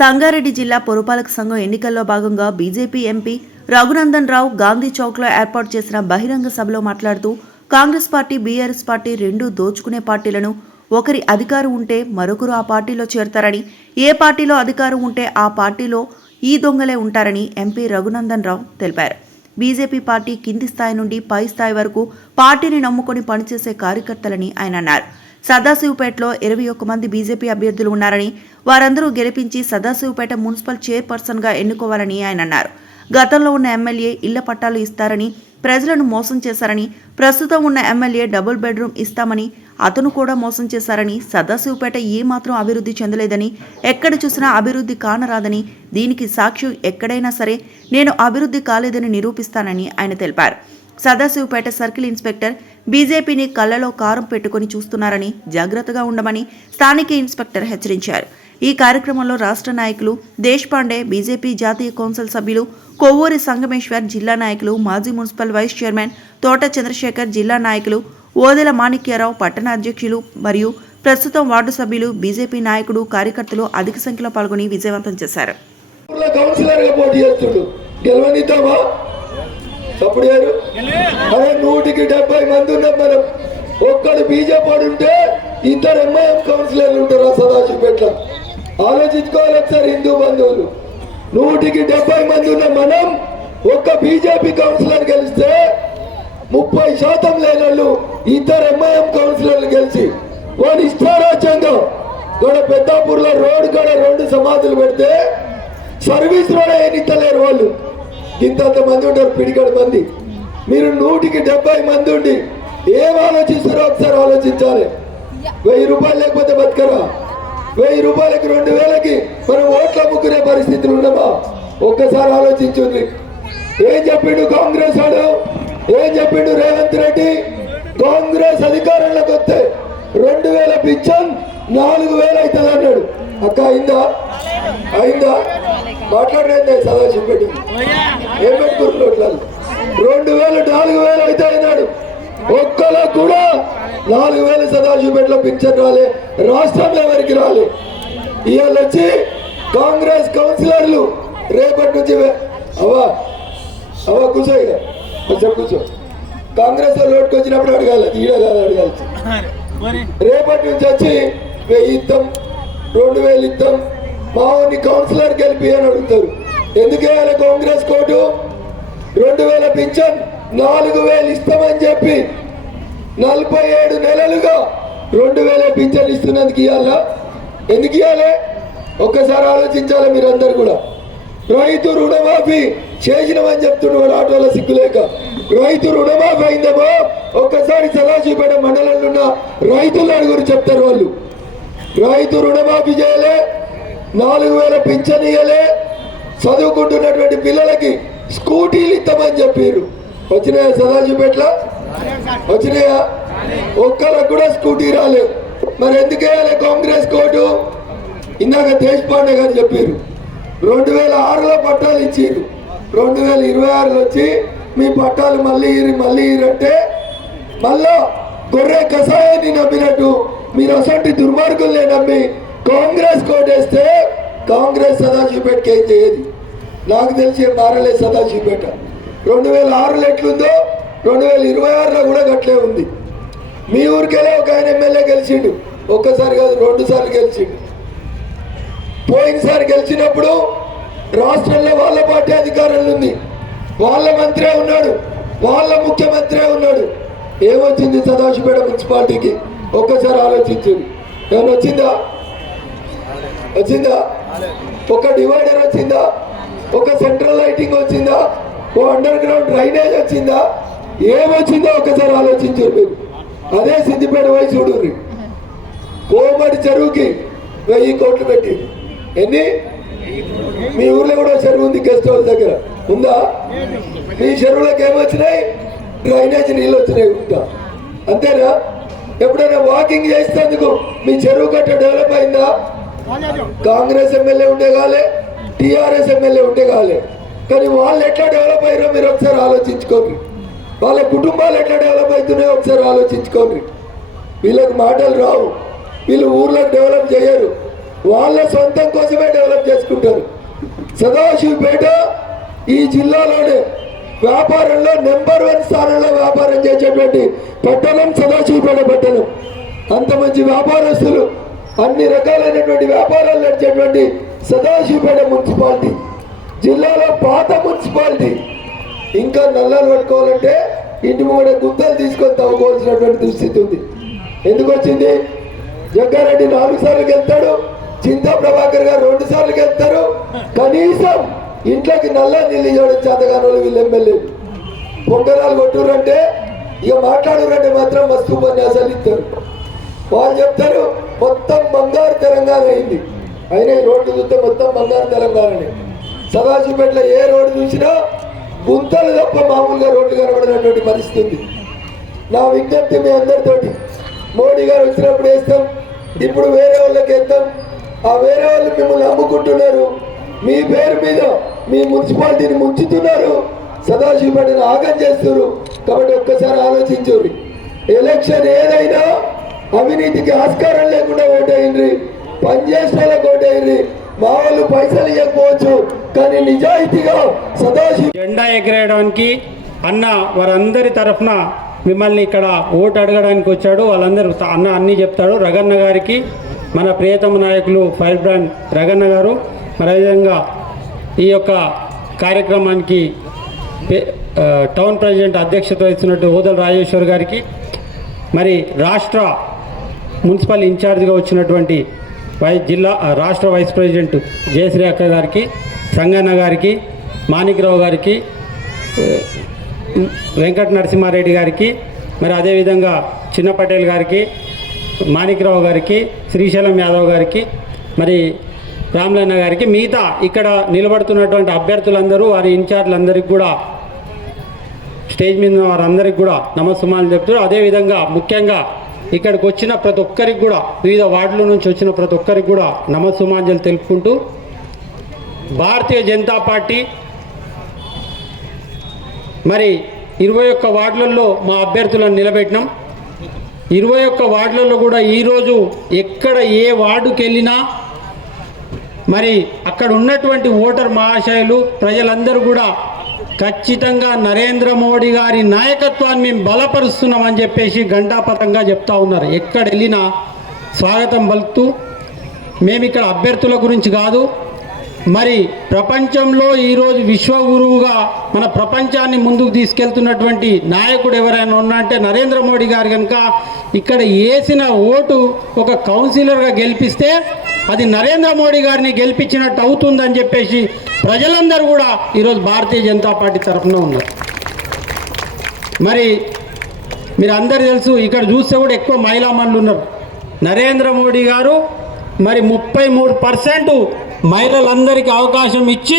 సంగారెడ్డి జిల్లా పురపాలక సంఘం ఎన్నికల్లో భాగంగా బీజేపీ ఎంపీ రఘునందన్ రావు గాంధీ చౌక్లో ఏర్పాటు చేసిన బహిరంగ సభలో మాట్లాడుతూ కాంగ్రెస్ పార్టీ, బీఆర్ఎస్ పార్టీ రెండూ దోచుకునే పార్టీలను, ఒకరి అధికారం ఉంటే మరొకరు ఆ పార్టీలో చేరతారని, ఏ పార్టీలో అధికారం ఉంటే ఆ పార్టీలో ఈ దొంగలే ఉంటారని ఎంపీ రఘునందన్ రావు తెలిపారు. బీజేపీ పార్టీ కింది స్థాయి నుండి పై స్థాయి వరకు పార్టీని నమ్ముకొని పనిచేసే కార్యకర్తలని ఆయన అన్నారు. సదాశివపేటలో 21 మంది బీజేపీ అభ్యర్థులు ఉన్నారని, వారందరూ గెలిపించి సదాశివపేట మున్సిపల్ చైర్పర్సన్గా ఎన్నుకోవాలని ఆయన అన్నారు. గతంలో ఉన్న ఎమ్మెల్యే ఇళ్ల పట్టాలు ఇస్తారని ప్రజలను మోసం చేశారని, ప్రస్తుతం ఉన్న ఎమ్మెల్యే డబుల్ బెడ్రూమ్ ఇస్తామని అతను కూడా మోసం చేశారని, సదాశివపేట ఏమాత్రం అభివృద్ధి చెందలేదని, ఎక్కడ చూసినా అభివృద్ధి కానరాదని, దీనికి సాక్ష్యం ఎక్కడైనా సరే నేను అభివృద్ధి కాలేదని నిరూపిస్తానని ఆయన తెలిపారు. సదాశివపేట సర్కిల్ ఇన్స్పెక్టర్ బీజేపీని కళ్లలో కారం పెట్టుకుని చూస్తున్నారని జాగ్రత్తగా ఉండమని స్థానిక ఇన్స్పెక్టర్ హెచ్చరించారు. ఈ కార్యక్రమంలో రాష్ట్ర నాయకులు దేశపాండే, బీజేపీ జాతీయ కౌన్సిల్ సభ్యులు కొవ్వూరి సంగమేశ్వర్, జిల్లా నాయకులు, మాజీ మున్సిపల్ వైస్ చైర్మన్ తోట చంద్రశేఖర్, జిల్లా నాయకులు ఓదెల మాణిక్యారావు, పట్టణ అధ్యక్షులు మరియు ప్రస్తుతం వార్డు సభ్యులు, బీజేపీ నాయకులు, కార్యకర్తలు అధిక సంఖ్యలో పాల్గొని విజయవంతం చేశారు. అదే 170 మంది ఉన్నాం మనం. ఒక్కడు బీజేపీ ఉంటే ఇద్దరు ఎంఐఎం కౌన్సిలర్లు ఉంటారు సదాశివపేటలో. ఆలోచించుకోవాలి ఒకసారి హిందూ బంధువులు. 170 మంది ఉన్న మనం ఒక్క బీజేపీ కౌన్సిలర్ గెలిస్తే 30% లేని వాళ్ళు ఇద్దరు ఎంఐఎం కౌన్సిలర్లు గెలిచి వాడు ఇష్టారాజ్యంగా గడ పెద్దాపూర్లో రోడ్డు కాడ 2 సమాధులు పెడితే సర్వీస్ రోడ్ ఏనిస్తలేరు వాళ్ళు. ఇంతంత మంది ఉంటారు, పిడికడ మంది. మీరు 170 మంది ఉండి ఏం ఆలోచిస్తారో ఒకసారి ఆలోచించాలి. 1000 రూపాయలు లేకపోతే బతకరా? 1000 రూపాయలకి 2000కి మనం ఓట్లు అమ్ముకునే పరిస్థితులు ఉన్నామా? ఒక్కసారి ఆలోచించుంది. ఏం చెప్పిండు కాంగ్రెస్ వాడు? ఏం చెప్పిండు రేవంత్ రెడ్డి? కాంగ్రెస్ అధికారంలోకి వస్తే 2000 పింఛన్ 4000 అవుతుంది అన్నాడు. అక్క అయిందా? అయిందా? మాట్లాడలేదు సదాశివపేట. ఏం పెట్టుకుంటున్నారు? 2000 4000 అయితే అయినాడు. ఒక్కలో కూడా 4000 సదాశివపేటలో పింఛన్ రాలే, రాష్ట్రంలో ఎవరికి రాలే. ఇవాళ వచ్చి కాంగ్రెస్ కౌన్సిలర్లు రేపటి నుంచి అవా కూర్చో, ఇక కొంచెం కూర్చో. కాంగ్రెస్ వాళ్ళు ఓటుకు వచ్చినప్పుడు అడగాలి, ఈడ కాదు అడగాల్సి. రేపటి నుంచి వచ్చి 1000 ఇద్దాం, 2000 ఇద్దాం, మా ఊరిని కౌన్సిలర్ గెలిపి అని అడుగుతారు. ఎందుకు వేయాలి కాంగ్రెస్ కోటు? 2000 పింఛన్ 4000 ఇస్తామని చెప్పి 47 నెలలుగా 2000 పింఛన్ ఇస్తున్నందుకు ఇవ్వాలా? ఎందుకు ఇవ్వాలి? ఒక్కసారి ఆలోచించాలి మీరందరూ కూడా. రైతు రుణమాఫీ చేసినామని చెప్తున్నాడు ఆటోల సిగ్గులేక. రైతు రుణమాఫీ అయిందేమో ఒక్కసారి సదాశివపేట మండలంలో ఉన్న రైతుల గురించి చెప్తారు వాళ్ళు. రైతు రుణమాఫీ చేయలే, 4000 పింఛన్ ఇయ్యలే, చదువుకుంటున్నటువంటి పిల్లలకి స్కూటీలు ఇస్తామని చెప్పారు. వచ్చినాయా సదాశివపేటలో? వచ్చినాయా? ఒక్కరికి కూడా స్కూటీ రాలేదు. మరి ఎందుకు వేయాలి కాంగ్రెస్ కోటు? ఇందాక దేశపాండే గారు చెప్పారు 2006లో పట్టాలు ఇచ్చారు. 2026లో వచ్చి మీ పట్టాలు మళ్ళీ అంటే మళ్ళా గొర్రె కషాయాన్ని నమ్మినట్టు మీరు అసంటి దుర్మార్గుల్ని నమ్మి కాంగ్రెస్ కోటేస్తే కాంగ్రెస్ సదాశివపేటకి ఏం చేయదు. నాకు తెలిసి మారలేదు సదాశివపేట. 2006లో ఎట్లుందో 2026లో కూడా గట్లే ఉంది. మీ ఊరికెళ్ళే ఒక ఆయన ఎమ్మెల్యే గెలిచిండు, ఒక్కసారి కాదు 2 సార్లు గెలిచిండు. పోయినసారి గెలిచినప్పుడు రాష్ట్రంలో వాళ్ళ పార్టీ అధికారంలో ఉంది, వాళ్ళ మంత్రే ఉన్నాడు, వాళ్ళ ముఖ్యమంత్రే ఉన్నాడు. ఏమొచ్చింది సదాశివపేట మున్సిపాలిటీకి? ఒక్కసారి ఆలోచించింది. ఏమైనా వచ్చిందా? ఒక డివైడర్ వచ్చిందా? ఒక సెంట్రల్ లైటింగ్ వచ్చిందా? ఓ అండర్ గ్రౌండ్ డ్రైనేజ్ వచ్చిందా? ఏమొచ్చిందో ఒకసారి ఆలోచించారు మీరు. అదే సిద్దిపేట పోయి చూడుర్రి. కోమటి చెరువుకి 1000 కోట్లు పెట్టి ఎన్ని? మీ ఊర్లో కూడా చెరువు ఉంది, గెస్ట్ హౌస్ దగ్గర ఉందా? మీ చెరువులకు ఏమొచ్చినాయి? డ్రైనేజ్ నీళ్ళు వచ్చినాయి ఉంటా, అంతేనా? ఎప్పుడైనా వాకింగ్ చేసేందుకు మీ చెరువు గట్ట డెవలప్ అయిందా? కాంగ్రెస్ ఎమ్మెల్యే ఉంటే కాలే, టీఆర్ఎస్ ఎమ్మెల్యే ఉంటే కాలే. కానీ వాళ్ళు ఎట్లా డెవలప్ అయ్యారో మీరు ఒకసారి ఆలోచించుకోండి. వాళ్ళ కుటుంబాలు ఎట్లా డెవలప్ అవుతున్నాయో ఒకసారి ఆలోచించుకోండి. వీళ్ళకి మాటలు రావు, వీళ్ళు ఊర్లకు డెవలప్ చేయరు. వాళ్ళ సొంతం కోసమే డెవలప్ చేసుకుంటారు. సదాశివపేట ఈ జిల్లాలోనే వ్యాపారంలో నెంబర్ 1 స్థానంలో వ్యాపారం చేసేటువంటి పట్టణం సదాశివపేట పట్టణం. అంత మంచి వ్యాపారస్తులు, అన్ని రకాలైనటువంటి వ్యాపారాలు నడిచేటువంటి సదాశివపేట మున్సిపాలిటీ జిల్లాలో పాత మున్సిపాలిటీ. ఇంకా నల్లాలు పట్టుకోవాలంటే ఇంటి ముందు గుంతలు తీసుకొని తవ్వుకోవాల్సినటువంటి దుస్థితి ఉంది. ఎందుకు వచ్చింది? జగ్గారెడ్డి 4 సార్లు గెలుతాడు, చింతా ప్రభాకర్ గారు 2 సార్లు గెలుతారు. కనీసం ఇంట్లోకి నల్ల నీళ్ళు ఇవ్వడం చేతగానోళ్ళు వీళ్ళు ఎమ్మెల్యేలు. పొంగరాలు కొట్టురంటే ఇక మాట్లాడురంటే మాత్రం మస్తు ఉపన్యాసాలు ఇస్తారు. వాళ్ళు చెప్తారు మొత్తం బంగారు తెలంగాణ అయింది. అయినా ఈ రోడ్డు చూస్తే మొత్తం బంగారు తెలంగాణనే. సదాశివపేటలో ఏ రోడ్డు చూసినా గుంతలు తప్ప మామూలుగా రోడ్లు కనబడినటువంటి పరిస్థితి ఉంది. నా విజ్ఞప్తి మీ అందరితోటి, మోడీ గారు వచ్చినప్పుడు వేస్తాం, ఇప్పుడు వేరే వాళ్ళకి వేస్తాం. ఆ వేరే వాళ్ళు మిమ్మల్ని అమ్ముకుంటున్నారు, మీ పేరు మీద మీ మున్సిపాలిటీని ముంచుతున్నారు, సదాశివపేటను ఆగం చేస్తున్నారు. కాబట్టి ఒక్కసారి ఆలోచించుర్రి. ఎలక్షన్ ఏదైనా అవినీతికి ఆస్కారం లేకుండా ఓటేయండి, పనిచేసిన వాళ్ళకి ఓటేయండి. మా వాళ్ళు పైసలు ఇవ్వకపోవచ్చు కానీ నిజాయితీగా సదాశివ జెండా ఎగరేయడానికి అన్న వారందరి తరఫున మిమ్మల్ని ఇక్కడ ఓటు అడగడానికి వచ్చాడు. వాళ్ళందరూ అన్న అన్నీ చెప్తాడు. రగన్న గారికి, మన ప్రియతమ నాయకులు ఫైర్ బ్రాండ్ రగన్న గారు, మరి అదేవిధంగా ఈ యొక్క కార్యక్రమానికి టౌన్ ప్రెసిడెంట్ అధ్యక్షత వహిస్తున్నట్టు ఓదల రాజేశ్వర్ గారికి, మరి రాష్ట్ర మున్సిపల్ ఇన్ఛార్జిగా వచ్చినటువంటి రాష్ట్ర వైస్ ప్రెసిడెంట్ జయశ్రీ అక్క గారికి, సంగన్న గారికి, మాణిక్రావు గారికి, వెంకట నరసింహారెడ్డి గారికి, మరి అదేవిధంగా చిన్న పటేల్ గారికి, మాణిక్రావు గారికి, శ్రీశైలం యాదవ్ గారికి, మరి రామ్లన్న గారికి, మిగతా ఇక్కడ నిలబడుతున్నటువంటి అభ్యర్థులందరూ వారి ఇన్ఛార్జ్లందరికీ కూడా స్టేజ్ మీద వారందరికీ కూడా నమస్సుమాలు చెప్తారు. అదేవిధంగా ముఖ్యంగా ఇక్కడికి వచ్చిన ప్రతి ఒక్కరికి కూడా, వివిధ వార్డుల నుంచి వచ్చిన ప్రతి ఒక్కరికి కూడా నమస్సుమాంజలు తెలుపుకుంటూ, భారతీయ జనతా పార్టీ మరి 21 వార్డులలో మా అభ్యర్థులను నిలబెట్టినాం. 21 వార్డులలో కూడా ఈరోజు ఎక్కడ ఏ వార్డుకి వెళ్ళినా మరి అక్కడ ఉన్నటువంటి ఓటర్ మహాశయులు ప్రజలందరూ కూడా ఖచ్చితంగా నరేంద్ర మోడీ గారి నాయకత్వాన్ని మేము బలపరుస్తున్నామని చెప్పేసి ఘంటాపథంగా చెప్తా ఉన్నారు. ఎక్కడ వెళ్ళినా స్వాగతం పలుకుతూ, మేము ఇక్కడ అభ్యర్థుల గురించి కాదు, మరి ప్రపంచంలో ఈరోజు విశ్వగురువుగా మన ప్రపంచాన్ని ముందుకు తీసుకెళ్తున్నటువంటి నాయకుడు ఎవరైనా ఉన్నారంటే నరేంద్ర మోడీ గారు. కనుక ఇక్కడ వేసిన ఓటు ఒక కౌన్సిలర్గా గెలిపిస్తే అది నరేంద్ర మోడీ గారిని గెలిపించినట్టు అవుతుందని చెప్పేసి ప్రజలందరూ కూడా ఈరోజు భారతీయ జనతా పార్టీ తరఫున ఉన్నారు. మరి మీరు అందరు తెలుసు, ఇక్కడ చూస్తే కూడా ఎక్కువ మహిళా మనులు ఉన్నారు. నరేంద్ర మోడీ గారు మరి 33% మహిళలందరికీ అవకాశం ఇచ్చి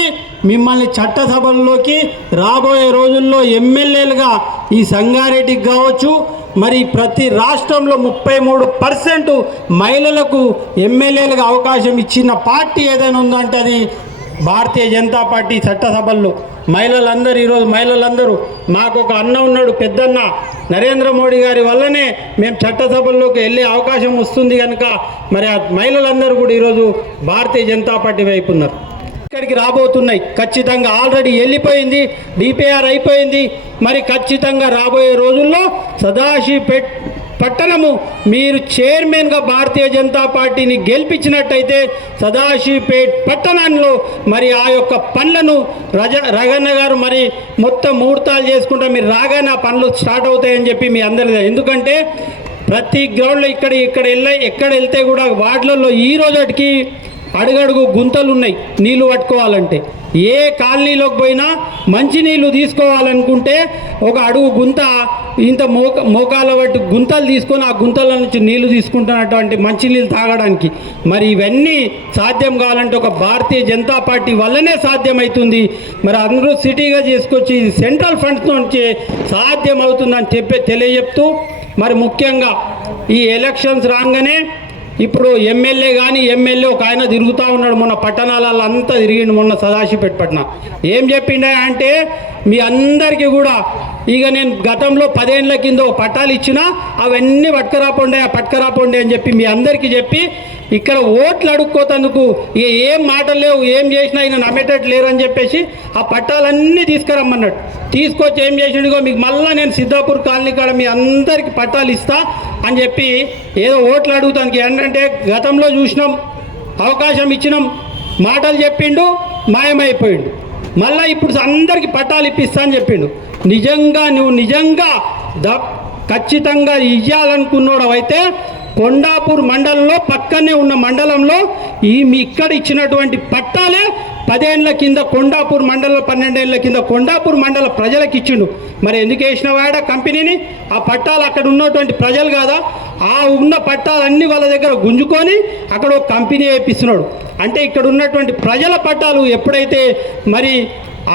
మిమ్మల్ని చట్టసభల్లోకి రాబోయే రోజుల్లో ఎమ్మెల్యేలుగా ఈ సంగారెడ్డికి కావచ్చు, మరి ప్రతి రాష్ట్రంలో 33% మహిళలకు ఎమ్మెల్యేలుగా అవకాశం ఇచ్చిన పార్టీ ఏదైనా ఉందంటే అది భారతీయ జనతా పార్టీ. చట్టసభల్లో మహిళలందరూ ఈరోజు మహిళలందరూ, మాకు ఒక అన్న ఉన్నాడు పెద్దన్న, నరేంద్ర మోడీ గారి వల్లనే మేము చట్టసభల్లోకి వెళ్ళే అవకాశం వస్తుంది కనుక మరి ఆ మహిళలందరూ కూడా ఈరోజు భారతీయ జనతా పార్టీ వైపు ఉన్నారు. ఇక్కడికి రాబోతున్నాయి ఖచ్చితంగా, ఆల్రెడీ వెళ్ళిపోయింది, డిపిఆర్ అయిపోయింది. మరి ఖచ్చితంగా రాబోయే రోజుల్లో సదాశివపేట పట్టణము మీరు చైర్మన్గా భారతీయ జనతా పార్టీని గెలిపించినట్టయితే సదాశివపేట పట్టణంలో మరి ఆ యొక్క పనులను రగన్న గారు మరి మొత్తం ముహూర్తాలు చేసుకుంటా మీరు రాగానే ఆ పనులు స్టార్ట్ అవుతాయని చెప్పి మీ అందరిది. ఎందుకంటే ప్రతి గ్రౌండ్లో ఎక్కడ వెళ్తే కూడా వార్డులలో ఈ రోజుకి అడుగడుగు గుంతలు ఉన్నాయి. నీళ్లు పట్టుకోవాలంటే ఏ కాలనీలోకి పోయినా మంచినీళ్ళు తీసుకోవాలనుకుంటే ఒక అడుగు గుంత ఇంత మోకాల బట్టి గుంతలు తీసుకొని ఆ గుంతల నుంచి నీళ్లు తీసుకుంటున్నటువంటి మంచినీళ్ళు తాగడానికి. మరి ఇవన్నీ సాధ్యం కావాలంటే ఒక భారతీయ జనతా పార్టీ వల్లనే సాధ్యమవుతుంది. మరి అందరూ సిటీగా చేసుకొచ్చి సెంట్రల్ ఫండ్స్ నుంచి సాధ్యం అవుతుందని తెలియజెప్తూ, మరి ముఖ్యంగా ఈ ఎలక్షన్స్ రాగానే ఇప్పుడు ఎమ్మెల్యే ఒక ఆయన తిరుగుతూ ఉన్నాడు. మొన్న పట్టణాలలో అంతా తిరిగిండు. మొన్న సదాశివపేట పట్టణ ఏం చెప్పిండే అంటే, మీ అందరికీ కూడా ఇక నేను గతంలో 10 ఏళ్ల కింద పట్టాలు ఇచ్చినా అవన్నీ పట్టుకరాపోండే అని చెప్పి మీ అందరికీ చెప్పి ఇక్కడ ఓట్లు అడుక్కోతందుకు ఇక ఏం మాటలు లేవు, ఏం చేసినా ఆయన నమ్మేటట్టు లేరు అని చెప్పేసి ఆ పట్టాలన్నీ తీసుకురమ్మన్నాడు. తీసుకొచ్చి ఏం చేసిండుగో మీకు మళ్ళీ నేను సిద్ధాపూర్ కాలనీ కాడ మీ అందరికీ పట్టాలు ఇస్తా అని చెప్పి ఏదో ఓట్లు అడుగుతానికి ఏంటంటే గతంలో చూసినాం, అవకాశం ఇచ్చినాం, మాటలు చెప్పిండు, మాయమైపోయిండు. మళ్ళీ ఇప్పుడు అందరికీ పట్టాలు ఇప్పిస్తా అని చెప్పిండు. నిజంగా నువ్వు నిజంగా ఖచ్చితంగా ఇవ్వాలనుకున్నాడు అయితే కొండాపూర్ మండలంలో పక్కనే ఉన్న మండలంలో మీ ఇక్కడ ఇచ్చినటువంటి పట్టాలే 10 ఏళ్ల కింద కొండాపూర్ మండలంలో 12 ఏళ్ల కింద కొండాపూర్ మండల ప్రజలకు ఇచ్చిండు. మరి ఎందుకు వేసిన వాడ కంపెనీని? ఆ పట్టాలు అక్కడ ఉన్నటువంటి ప్రజలు కాదా? ఆ ఉన్న పట్టాలన్నీ వాళ్ళ దగ్గర గుంజుకొని అక్కడ ఒక కంపెనీ వేపిస్తున్నాడు. అంటే ఇక్కడ ఉన్నటువంటి ప్రజల పట్టాలు ఎప్పుడైతే మరి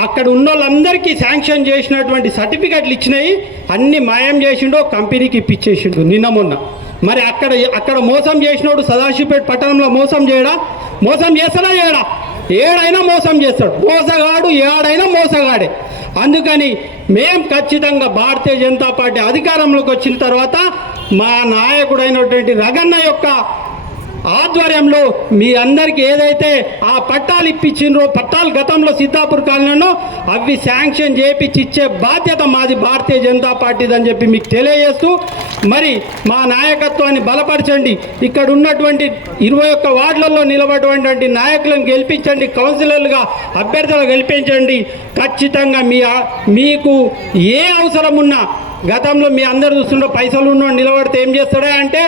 అక్కడ ఉన్న వాళ్ళందరికీ శాంక్షన్ చేసినటువంటి సర్టిఫికెట్లు ఇచ్చినాయి అన్నీ మాయం చేసిండో కంపెనీకి ఇప్పించేసిండు నిన్న మొన్న. మరి అక్కడ మోసం చేసినోడు సదాశివపేట పట్టణంలో మోసం చేయడా? మోసం చేస్తాడా? చేయడా? ఏడైనా మోసం చేస్తాడు. మోసగాడు ఏడైనా మోసగాడే. అందుకని మేం ఖచ్చితంగా భారతీయ జనతా పార్టీ అధికారంలోకి వచ్చిన తర్వాత మా నాయకుడైనటువంటి రగన్న యొక్క ఆధ్వర్యంలో మీ అందరికీ ఏదైతే ఆ పట్టాలు ఇప్పించిండ్రో, పట్టాలు గతంలో సిద్ధాపూర్ కాలనీలో అవి శాంక్షన్ చేయించి ఇచ్చే బాధ్యత మాది భారతీయ జనతా పార్టీది అని చెప్పి మీకు తెలియజేస్తూ, మరి మా నాయకత్వాన్ని బలపరచండి. ఇక్కడ ఉన్నటువంటి 21 వార్డులలో నిలబడినటువంటి నాయకులను గెలిపించండి, కౌన్సిలర్లుగా అభ్యర్థులు గెలిపించండి. ఖచ్చితంగా మీకు ఏ అవసరం ఉన్నా, గతంలో మీ అందరు చూస్తుంటే పైసలు ఉన్నోడు నిలబడితే ఏం చేస్తాడా అంటే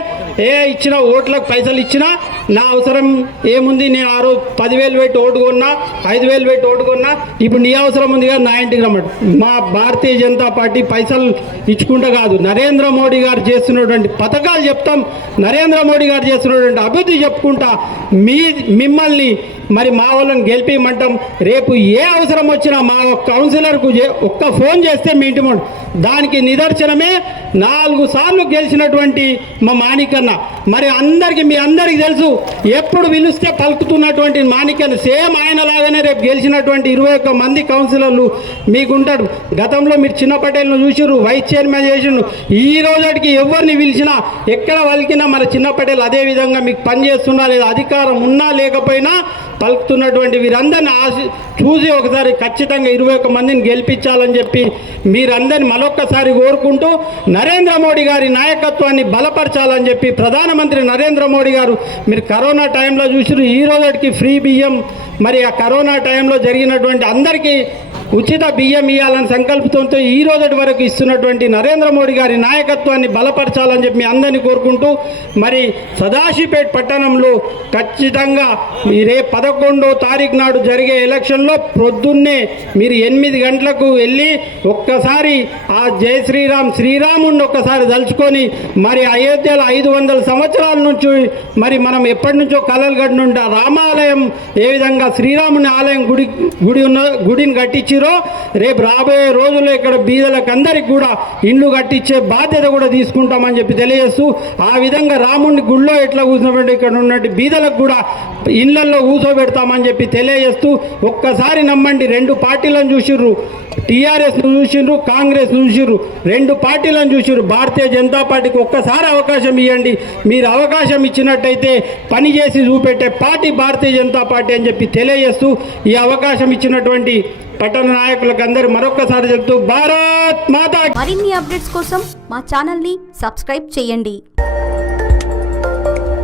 ఇచ్చిన ఓట్లకు పైసలు ఇచ్చినా నా అవసరం ఏముంది, నేను ఆ రోజు 10,000 పెట్టి ఓటు కొన్నా, 5,000 పెట్టి ఓటు కొన్నా, ఇప్పుడు నీ అవసరం ఉంది కదా నా ఇంటికి రమ్మడు. మా భారతీయ జనతా పార్టీ పైసలు ఇచ్చుకుంటా కాదు, నరేంద్ర మోడీ గారు చేస్తున్నటువంటి పథకాలు చెప్తాం, నరేంద్ర మోడీ గారు చేస్తున్నటువంటి అభివృద్ధి చెప్పుకుంటా మిమ్మల్ని మరి మా వాళ్ళని గెలిపిమంటాం. రేపు ఏ అవసరం వచ్చినా మా కౌన్సిలర్కు ఒక్క ఫోన్ చేస్తే మీ ఇంటి ముందు దానికి నిదర్శనమే 4 సార్లు గెలిచినటువంటి మా మాణికన్న. మరి మీ అందరికీ తెలుసు, ఎప్పుడు పిలిస్తే పలుకుతున్నటువంటి మాణికన్న సేమ్ ఆయన లాగానే రేపు గెలిచినటువంటి 21 మంది కౌన్సిలర్లు మీకుంటారు. గతంలో మీరు చిన్న పటేల్ను చూసిర్రు, వైస్ చైర్మన్ చేసిండు. ఈ రోజుకి ఎవరిని పిలిచినా ఎక్కడ వలికినా మన చిన్న పటేల్ అదే విధంగా మీకు పనిచేస్తున్నా లేదా అధికారం ఉన్నా లేకపోయినా పలుకుతున్నటువంటి వీరందరిని చూసి ఒకసారి ఖచ్చితంగా 21 మందిని గెలిపించాలని చెప్పి మీరందరినీ మరొక్కసారి కోరుకుంటూ నరేంద్ర మోడీ గారి నాయకత్వాన్ని బలపరచాలని చెప్పి ప్రధానమంత్రి నరేంద్ర మోడీ గారు మీరు కరోనా టైంలో చూసిరు, ఈ రోజుకి ఫ్రీ బియ్యం, మరి ఆ కరోనా టైంలో జరిగినటువంటి అందరికీ ఉచిత బియ్యం ఇవ్వాలని సంకల్పంతో ఈ రోజు వరకు ఇస్తున్నటువంటి నరేంద్ర మోడీ గారి నాయకత్వాన్ని బలపరచాలని చెప్పి మీ అందరినీ కోరుకుంటూ, మరి సదాశివపేట పట్టణంలో ఖచ్చితంగా మీరే 11వ తారీఖు నాడు జరిగే ఎలక్షన్లో ప్రొద్దున్నే మీరు 8 గంటలకు వెళ్ళి ఒక్కసారి ఆ జై శ్రీరాముడిని ఒక్కసారి తలుచుకొని, మరి అయోధ్యలో 500 సంవత్సరాల నుంచి మరి మనం ఎప్పటి నుంచో కలలు కట్టినుంటే రామాలయం ఏ విధంగా శ్రీరాముని ఆలయం గుడిని కట్టించి రేపు రాబోయే రోజుల్లో ఇక్కడ బీదలకు అందరికి కూడా ఇండ్లు కట్టించే బాధ్యత కూడా తీసుకుంటామని చెప్పి తెలియజేస్తూ, ఆ విధంగా రాముడిని గుళ్ళో ఎట్లా కూర్చోబెట్టి ఇక్కడ ఉన్నట్టు బీదలకు కూడా ఇళ్లల్లో కూర్చోబెడతామని చెప్పి తెలియజేస్తూ, ఒక్కసారి నమ్మండి, 2 పార్టీలను చూసిర్రు, టీఆర్ఎస్ను చూసిర్రు, కాంగ్రెస్ను చూసిర్రు, 2 పార్టీలను చూసిర్రు. భారతీయ జనతా పార్టీకి ఒక్కసారి అవకాశం ఇవ్వండి. మీరు అవకాశం ఇచ్చినట్టయితే పనిచేసి చూపెట్టే పార్టీ భారతీయ జనతా పార్టీ అని చెప్పి తెలియజేస్తూ, ఈ అవకాశం ఇచ్చినటువంటి పట్టణ నాయకులకు అందరూ మరొకసారి చెప్తూ భారత్ మాతా. మరిన్ని అప్డేట్స్ కోసం మా ఛానల్ని సబ్స్క్రైబ్ చేయండి.